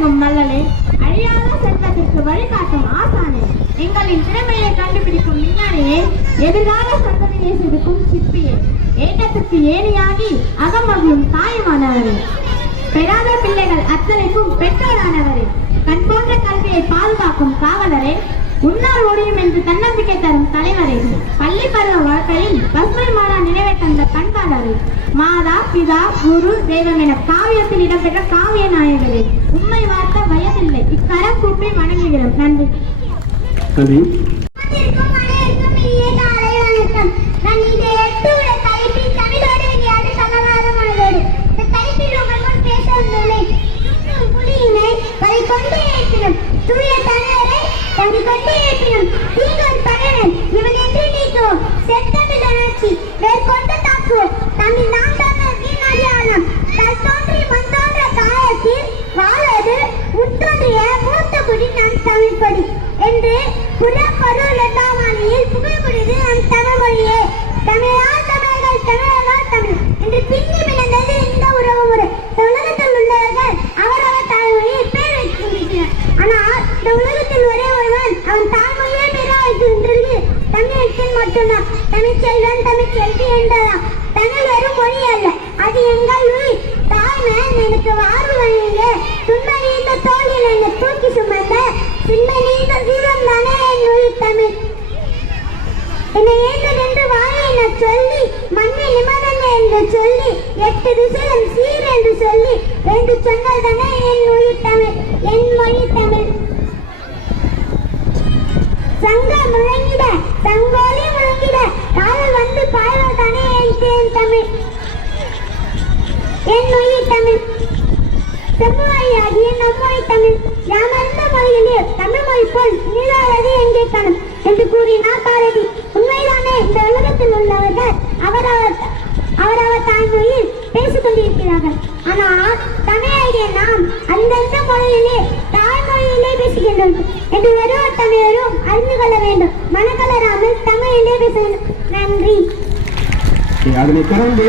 வணங்கும் மல்லலே, அழியாத செல்வத்திற்கு வழிகாட்டும் ஆசானே, எங்களின் திறமையை கண்டுபிடிக்கும் விஞ்ஞானியே, எதிர்கால சந்ததியை செதுக்கும் சிற்பியே, ஏற்றத்துக்கு ஏணியாகி அகமகிழும் தாயுமானவரே, பெறாத பிள்ளைகள் அத்தனைக்கும் பெற்றோரானவரே, கண் போன்ற கல்வியை பாதுகாக்கும் காவலரே, உன்னால் முடியும் என்று தன்னம்பிக்கை தரும் தலைவரே, பள்ளி பருவ வாழ்க்கையில் பசுமை மாறா நினைவை தந்த கண்காளரே, மாதா பிதா குரு தெய்வம் என காவியத்தில் இடம்பெற்ற காவிய நாயகரே, உண்மை வார்த்த வயதில்லை, இக்கரம் கூப்பி வணங்குகிறோம். நன்றி. என்று புறப்பொருள் இரண்டாமானியில் புகழ்புரிது நம் தமிழ்மொழியே. தமிழால் தமிழர்கள் தமிழரால் தமிழ் என்று பின்னி பிணைந்தது இந்த உறவு முறை. உலகத்தில் உள்ளவர்கள் அவரவர் தாய்மொழியில் பேர் வைக்கின்றனர். ஆனால் இந்த உலகத்தில் ஒரே ஒருவன் அவன் தாய்மொழியை பெற வைக்கின்றது தமிழகத்தில் மட்டும்தான். தமிழ்ச்செல்வன் தமிழ்ச்செல்வி என்றதாம். தமிழ் வெறும் மொழி அல்ல, அது எங்கள் உயிர். தாய்மை எனக்கு வாழ்வு வழங்க, துன்ப நீந்த தோழில் என்னை தூக்கி சுமந்த சின்ன நீந்த ஜீவன் தானே என் உயிர் தமிழ். என்னை ஏந்தது என்று வாயை என சொல்லி, மண்ணை நிமதங்க என்று சொல்லி, 8 திசையும் சீர் என்று சொல்லி என்று சொன்னது தானே என் உயிர் தமிழ், என் மொழி தமிழ். சங்க முழங்கிட சங்கோலி முழங்கிட காதல் வந்து பாய்வதானே என் தேன் தமிழ், என் உயிர் தமிழ். செம்மொழியாகிய நம்மொழி தமிழ் யாமந்த மொழியிலே தமிழ் மொழி போல் நீளாதது எங்கே காணும் என்று கூறினார் பாரதி. உண்மைதானே, இந்த உலகத்தில் உள்ளவர்கள் அவரவர் தாய்மொழியில் பேசிக் கொண்டிருக்கிறார்கள். ஆனால் தமிழாகிய நாம் அந்தந்த மொழியிலே தாய்மொழியிலே பேசுகின்றோம் என்று ஒருவர் தமிழரும் அறிந்து கொள்ள வேண்டும். மனக்கலராமல் தமிழிலே பேச வேண்டும். நன்றி. அதனை தொடர்ந்து